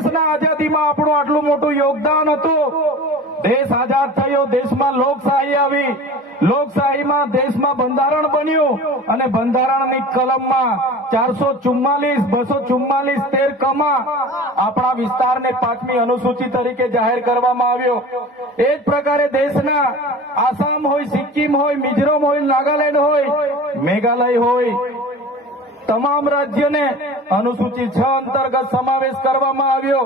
દેશના આઝાદીમાં આપણું આટલું મોટું યોગદાન હતું। દેશ આઝાદ થયો, દેશમાં લોકશાહી આવી, લોકશાહીમાં દેશમાં બંધારણ બન્યું અને બંધારણની કલમમાં 444, 244, 13 કમાં આપણા વિસ્તારને 5મી અનુસૂચિ તરીકે જાહેર કરવામાં આવ્યો। એ જ પ્રકારે દેશના આસામ હોય, સિક્કિમ હોય, મિઝોરમ હોય, નાગાલેન્ડ હોય, મેઘાલય હોય, તમામ રાજ્યને અનુસૂચિ 6 અંતર્ગત સમાવેશ કરવામાં આવ્યો।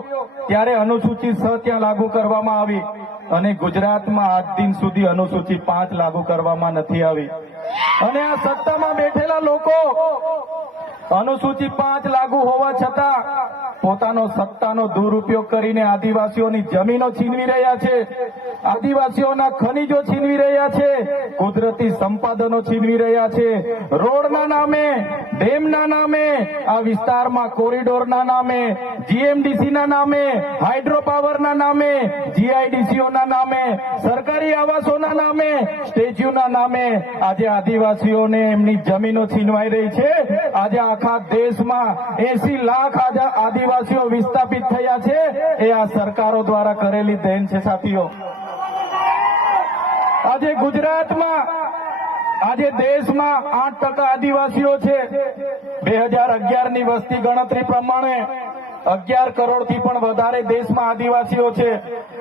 ત્યારે અનુસૂચિ 6 ત્યાં લાગુ કરવામાં આવી અને ગુજરાતમાં આજ દિન સુધી અનુસૂચિ 5 લાગુ કરવામાં નથી આવી। અને આ સત્તામાં બેઠેલા લોકો અનુસૂચિ 5 લાગુ હોવા છતાં પોતાનો સત્તાનો દુરુપયોગ કરીને આદિવાસીઓની જમીનો છીનવી રહ્યા છે, આદિવાસીઓના ખનીજો છીનવી રહ્યા છે, કુદરતી સંપાદનો છીનવી રહ્યા છે। રોડના નામે, ડેમના નામે, આ વિસ્તારમાં કોરિડોરના નામે, જીએમડીસીના નામે, હાઇડ્રો પાવરના નામે, જીઆઈડીસીઓના નામે, સરકારી આવાસોના નામે, સ્ટેચ્યુના નામે આજે આદિવાસીઓને એમની જમીનો છીનવાઈ રહી છે। આજે આખા દેશમાં 80 લાખ આદિવાસીઓ વિસ્થાપિત થયા છે। એ આ સરકારો દ્વારા કરેલી દેન છે સાથીઓ। આજે ગુજરાતમાં, આજે દેશમાં 8% આદિવાસીઓ છે। 2011ની વસ્તી ગણતરી પ્રમાણે 11 કરોડથી પણ વધારે દેશમાં આદિવાસીઓ છે।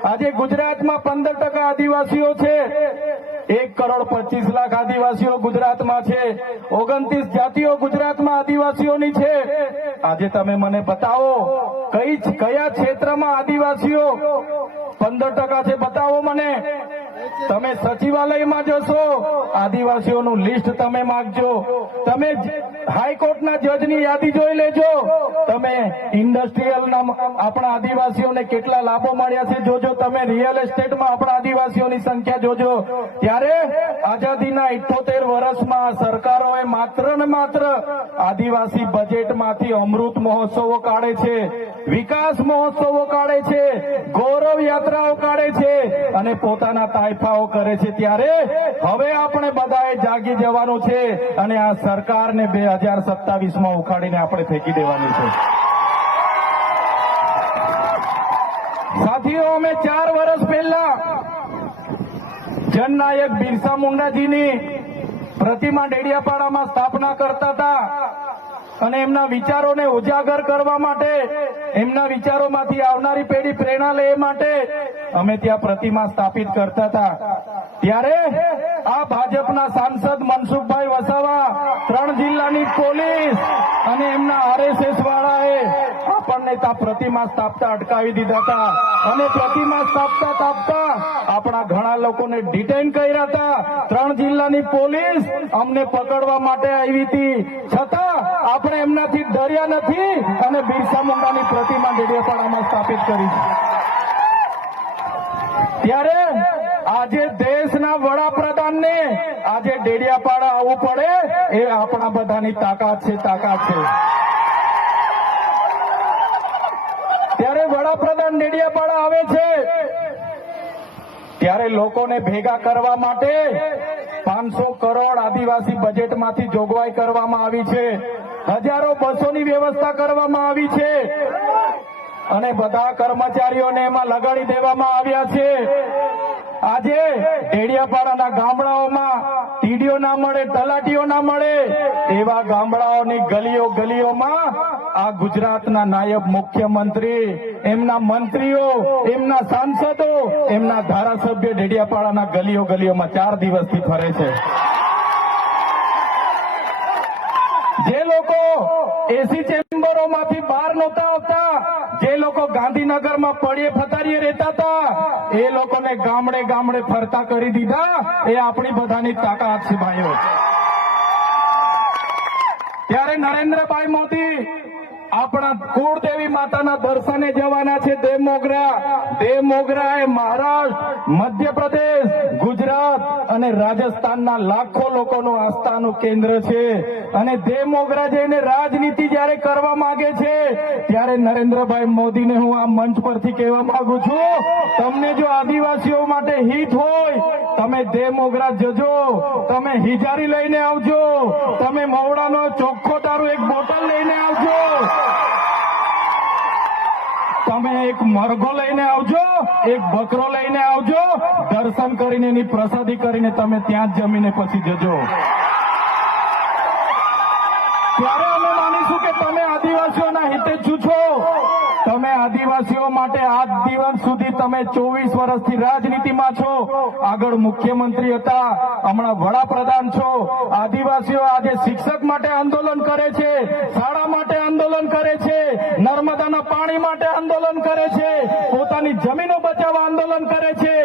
આજે ગુજરાતમાં 15% આદિવાસીઓ છે। 1,25,00,000 આદિવાસીઓ ગુજરાતમાં છે। 29 જાતિઓ ગુજરાતમાં આદિવાસીઓની છે। આજે તમે મને બતાવો કયા ક્ષેત્રમાં આદિવાસીઓ 15% છે, બતાવો મને। તમે સચિવાલયમાં જશો, આદિવાસીઓનું લિસ્ટ તમે માંગજો, તમે હાઈકોર્ટના જજની યાદી જોઈ લેજો, તમે ઇન્ડસ્ટ્રીયલના આપણા આદિવાસીઓને કેટલા લાભો મળ્યા છે જોજો, તમે રિયલ એસ્ટેટમાં આપણા આદિવાસીઓની સંખ્યા જોજો। ત્યારે આઝાદીના 78 વર્ષમાં સરકારોએ માત્ર ને માત્ર આદિવાસી બજેટમાંથી અમૃત મહોત્સવો કાઢે છે, વિકાસ મહોત્સવો કાઢે છે, ગૌરવ યાત્રાઓ કાઢે છે અને પોતાના તાઇફાઓ કરે છે। ત્યારે હવે આપણે બધાએ જાગી જવાનું છે અને આ સરકારને 2027માં ઉખાડીને આપણે ફેંકી દેવાની છે। સાથીઓ, અમે 4 વર્ષ પહેલા જનનાયક બિરસા મુંડાજીની પ્રતિમા ડેડિયાપાડામાં સ્થાપના કરતા હતા અને એમના વિચારોને ઉજાગર કરવા માટે, એમના વિચારોમાંથી આવનારી પેઢી પ્રેરણા લે માટે અમે ત્યાં પ્રતિમા સ્થાપિત કરતા હતા। ત્યારે આ ભાજપના સાંસદ મનસુખભાઈ વસાવા, 3 જિલ્લાની પોલીસ અને એમના આરએસએસ વાળાએ આપણને ત્યાં પ્રતિમા સ્થાપતા અટકાવી દીધા હતા અને પ્રતિમા સ્થાપતા આપણા ઘણા લોકોને ડિટેન કર્યા હતા। 3 જિલ્લાની પોલીસ અમને પકડવા માટે આવી હતી, છતાં આપણે એમનાથી ડર્યા નથી અને બિરસા મુંડાની પ્રતિમા ડેડિયાપાડામાં સ્થાપિત કરી છે। ત્યારે આજે દેશના વડાપ્રધાનને આજે ડેડિયાપાડા આવવું પડે એ આપણા બધાની તાકાત છે। ત્યારે વડાપ્રધાન ડેડિયાપાડા આવે છે ત્યારે લોકોને ભેગા કરવા માટે 500 કરોડ આદિવાસી બજેટમાંથી જોગવાઈ કરવામાં આવી છે। હજારો બસોની વ્યવસ્થા કરવામાં આવી છે અને બધા કર્મચારીઓને એમાં લગાડી દેવામાં આવ્યા છે। આજે ડેડિયાપાડાના ગામડાઓમાં ટીડીઓ ના મળે, તલાટીઓ ના મળે એવા ગામડાઓની ગલીઓમાં આ ગુજરાતના નાયબ મુખ્યમંત્રી, એમના મંત્રીઓ, એમના સાંસદો, એમના ધારાસભ્ય ડેડિયાપાડાના ગલીઓમાં 4 દિવસથી ફરે છે। જે લોકો એસી ચેમ્બરોમાંથી બહાર નહોતા આવતા, જે લોકો ગાંધીનગરમાં પડે ફતારીએ રહેતા હતા, એ લોકોને ગામડે ફરતા કરી દીધા। એ આપણી બધાની તાકાત છે ભાઈઓ। ત્યારે નરેન્દ્રભાઈ મોદી આપણા કુળદેવી માતાના દર્શને જવાના છે દેવમોગરા। દેવમોગરા એ મહારાષ્ટ્ર, મધ્યપ્રદેશ, ગુજરાત અને રાજસ્થાનના લાખો લોકોનું આસ્થાનું કેન્દ્ર છે અને દેવમોગરા જઈને રાજનીતિ જયારે કરવા માંગે છે ત્યારે નરેન્દ્રભાઈ મોદીને હું આ મંચ પરથી કહેવા માંગુ છું, તમને જો આદિવાસીઓ માટે હિત હોય તમે દેવમોગરા જજો, તમે હિજારી લઈને આવજો, તમે મવડાનો ચોખ્ખો દારૂ 1 બોટલ લઈને આવજો। તમે એક મરઘો લઈને આવજો, એક બકરો લઈને આવજો, દર્શન કરીને એની પ્રસાદી કરીને તમે ત્યાં જ જમીને પછી જજો. ત્યારે અમે માનીશું કે તમે આદિવાસીઓના હિતેચ્છુ છો. તમે આદિવાસીઓ માટે આજ દિવસ સુધી તમે 24 વર્ષથી રાજનીતિમાં છો. આગળ મુખ્યમંત્રી હતા, હમણાં વડાપ્રધાન છો. આદિવાસીઓ આજે શિક્ષક માટે આંદોલન કરે છે, શાળા માટે આંદોલન કરે છે, નર્મદાના પાણી માટે આંદોલન કરે છે, પોતાની જમીનો બચાવવા આંદોલન કરે છે,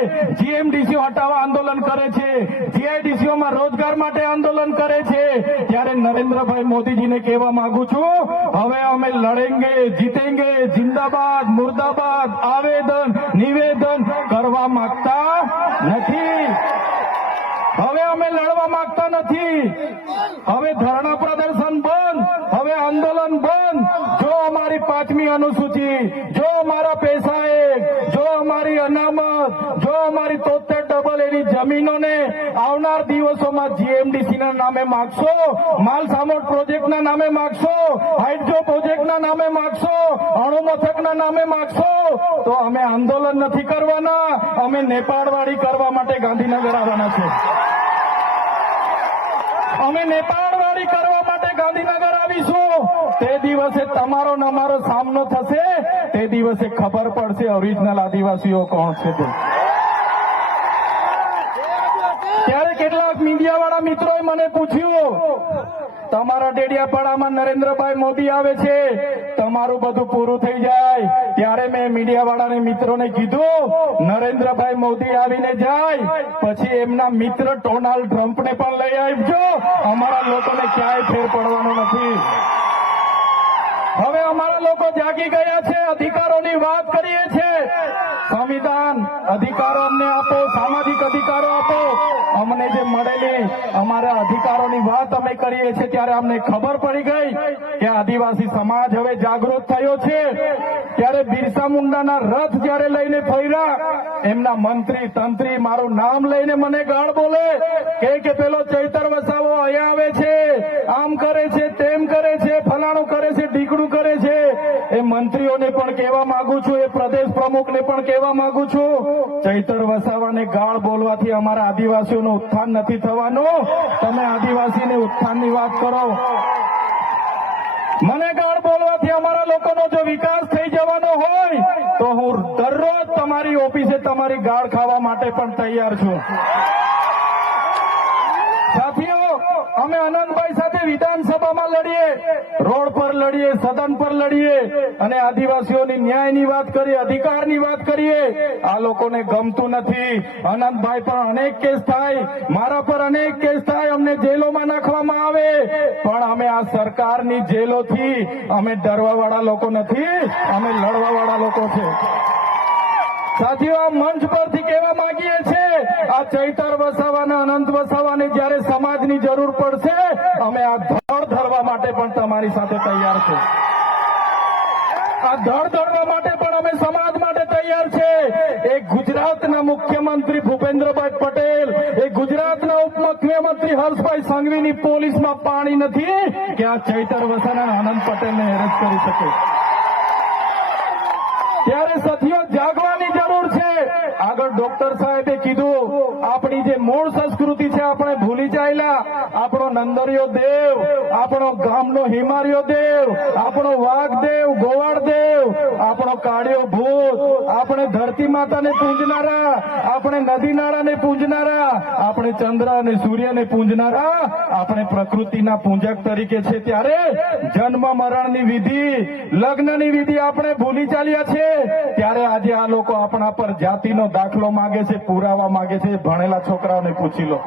જીએમડીસીઓ હટાવવા આંદોલન કરે છે, જીઆઈડીસીઓમાં રોજગાર માટે આંદોલન કરે છે. ત્યારે નરેન્દ્રભાઈ મોદીજીને કહેવા માંગુ છું, હવે અમે લડેંગે, જીતેંગે, જિંદાબાદ, મુર્દાબાદ, આવેદન નિવેદન કરવા માંગતા નથી. હવે અમે લડવા માંગતા નથી. હવે ધરણા પ્રદર્શન બંધ, હવે આંદોલન બંધ. જો અમારી 5મી અનુસૂચિ, જો અમારા પૈસાએ, જો અમારી અનામત, જો અમારી 73 એની જમીનોને આવનાર દિવસોમાં જીએમડીસી ના નામે માગશો, માલસામોટ પ્રોજેક્ટના નામે માગશો, હાઇડ્રો પ્રોજેક્ટના નામે માગશો, અણુ મથકના નામે માગશો, તો અમે આંદોલન નથી કરવાના, અમે નેપાળવાડી કરવા માટે ગાંધીનગર આવવાના છે. અમે નેપાળવાડી કરવા માટે ગાંધીનગર આવીશું. તે દિવસે તમારો ને અમારો સામનો થશે, તે દિવસે ખબર પડશે ઓરિજિનલ આદિવાસીઓ કોણ છે તે. ત્યારે કેટલાક મીડિયાવાળા મિત્રોએ મને પૂછ્યું, તમારા ડેડિયાપાડામાં નરેન્દ્રભાઈ મોદી આવે છે, તમારું બધું પૂરું થઈ જાય. ત્યારે મેં મીડિયાવાળાને મિત્રોને કીધું, નરેન્દ્રભાઈ મોદી આવીને જાય પછી એમના મિત્ર ડોનાલ્ડ ટ્રમ્પને પણ લઈ આવજો. અમારા લોકોને ક્યાંય ફેર પડવાનો નથી. હવે અમારા લોકો જાગી ગયા છે, અધિકારોની વાત કરીએ છીએ. સંવિધાન અધિકારો અમને આપો, સામાજિક અધિકારો આપો. અમને જે મળેલી અમારા અધિકારોની વાત અમે કરીએ છીએ ત્યારે અમને ખબર પડી ગઈ કે આદિવાસી સમાજ હવે જાગૃત થયો છે. ત્યારે બિરસા મુંડાના રથ જયારે લઈને ફર્યા, એમના મંત્રી તંત્રી મારું નામ લઈને મને ગાળ બોલે કે પેલો ચૈતર વસાવો અહીંયા આવે છે, આમ કરે છે, તેમ કરે છે, ફલાણું કરે છે, ઢીકડું કરે છે. એ મંત્રીઓને પણ કહેવા માંગુ છું, એ પ્રદેશ પ્રમુખને પણ કહેવા માંગુ છું, ચૈતર વસાવાને ગાળ બોલવાથી અમારા આદિવાસીઓનું ઉત્થાન નથી થવાનું. તમે આદિવાસીને ઉત્થાનની વાત કરો. મને ગાળ બોલવાથી અમારા લોકોનો જો વિકાસ થઈ જવાનો હોય તો હું દરરોજ તમારી ઓફિસે તમારી ગાળ ખાવા માટે પણ તૈયાર છું. સાથીઓ, અમે અનંતભાઈ સાથે વિધાનસભામાં લડીએ, રોડ પર લડીએ, સદન પર લડીએ અને આદિવાસીઓની ન્યાયની વાત કરીએ, અધિકારની વાત કરીએ. આ લોકોને ગમતું નથી. અનંતભાઈ પર અનેક કેસ થાય, મારા પર અનેક કેસ થાય, અમને જેલોમાં નાખવામાં આવે, પણ અમે આ સરકારની જેલોથી અમે ડરવાવાળા લોકો નથી, અમે લડવાવાળા લોકો છે. સાથીઓ, આ મંચ પરથી કહેવા માંગીએ છીએ, આ ચૈતર વસાવાના, અનંત વસાવાને જયારે સમાજની જરૂર પડશે, અમે આ ધડ ધરવા માટે પણ તમારી સાથે તૈયાર છે. આ ધડ ધરવા માટે પણ અમે સમાજ માટે તૈયાર છે. એક ગુજરાતના મુખ્યમંત્રી ભૂપેન્દ્રભાઈ પટેલ, એક ગુજરાતના ઉપમુખ્યમંત્રી હર્ષભાઈ સંઘવીની પોલીસમાં પાણી નથી કે આ ચૈતર વસાવાના અનંત પટેલને હેરાન કરી શકે. ત્યારે સાથીઓ, જાગવાની જરૂર છે. આગળ ડોક્ટર સાહેબે કીધું, આપણી જે મૂળ સંસ્કૃતિ છે આપણે ભૂલી ચાલ્યા. આપણો નંદરિયો દેવ, આપણો ગામનો હિમારિયો દેવ, આપણો વાઘદેવ, ગોવાળદેવ, આપણો કાળિયો ભૂત, આપણે ધરતી માતાને પૂજનારા, આપણે નદી નાળાને પૂજનારા, આપણે ચંદ્ર અને સૂર્યને પૂજનારા, આપણે પ્રકૃતિના પૂજક તરીકે છે. ત્યારે જન્મ મરણની વિધિ, લગ્નની વિધિ આપણે ભૂલી ચાલ્યા છે. ત્યારે આજે આ લોકો આપણા પર જાતિનો દાખલો માંગે છે, પુરાવા માંગે છે. ભણેલા છોકરાઓને પૂછી લો.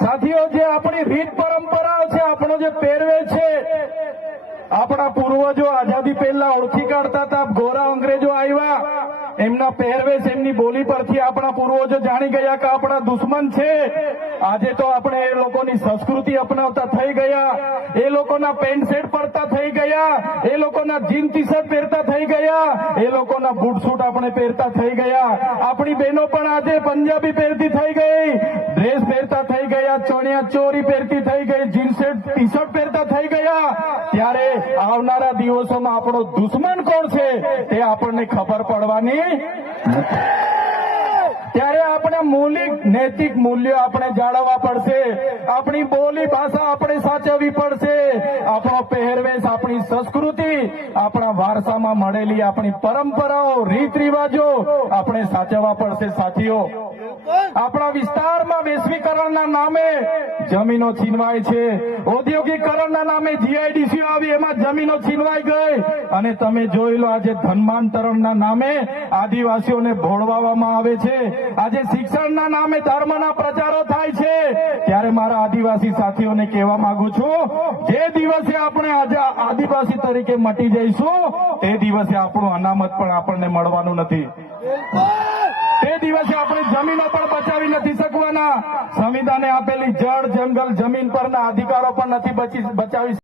સાથીઓ, જે આપણી રીત પરંપરાઓ છે, આપણો જે પહેરવેશ છે, આપણા પૂર્વજો આઝાદી પહેલા ઓળખી કાઢતા હતા. ગોરા અંગ્રેજો આવ્યા, એમના પહેરવેશ, એમની બોલી પરથી આપણા પૂર્વજો જાણી ગયા કે આપણા દુશ્મન છે. આજે તો આપણે એ લોકોની સંસ્કૃતિ અપનાવતા થઈ ગયા, એ લોકોના પેન્ટ શર્ટ પહેરતા થઈ ગયા, એ લોકોના જીન ટી શર્ટ પહેરતા થઈ ગયા, એ લોકોના બૂટ સૂટ આપણે પહેરતા થઈ ગયા. આપણી બહેનો પણ આજે પંજાબી પહેરતી થઈ ગઈ, ડ્રેસ પહેરતા થઈ ગયા, ચણિયા ચોરી પહેરતી થઈ ગઈ, જીન્સ ટી શર્ટ પહેરતા થઈ ગયા. ત્યારે આવનારા દિવસોમાં આપણો દુશ્મન કોણ છે તે આપણને ખબર પડવાની નથી. ત્યારે આપણે મૌલિક નૈતિક મૂલ્યો આપણે જાળવવા પડશે. આપણી બોલી ભાષા આપણે સાચવવી પડશે. આપણો પહેરવેશ, આપણી સંસ્કૃતિ, આપણા વારસામાં મળેલી આપણી પરંપરાઓ, રીત રિવાજો આપણે સાચવવા પડશે. સાથીઓ, આપણા વિસ્તારમાં વૈશ્વિકરણના નામે જમીનો છીનવાય છે. ઔદ્યોગિકરણના નામે જીઆઈડીસી આવી, એમાં જમીનો છીનવાઈ ગઈ. અને તમે જોઈ લો, આજે ધર્માંતરણના નામે આદિવાસીઓને ભોળવામાં આવે છે. આજે શિક્ષણના નામે ધર્મના પ્રચારો થાય છે. ત્યારે મારા આદિવાસી સાથીઓને કહેવા માંગુ છું, જે દિવસે આપણે આજે આદિવાસી તરીકે મટી જઈશું તે દિવસે આપણું અનામત પણ આપણને મળવાનું નથી. તે દિવસે આપણે જમીનો પણ બચાવી નથી શકવાના. સંવિધાને આપેલી જળ, જંગલ, જમીન પરના અધિકારો પણ નથી બચાવી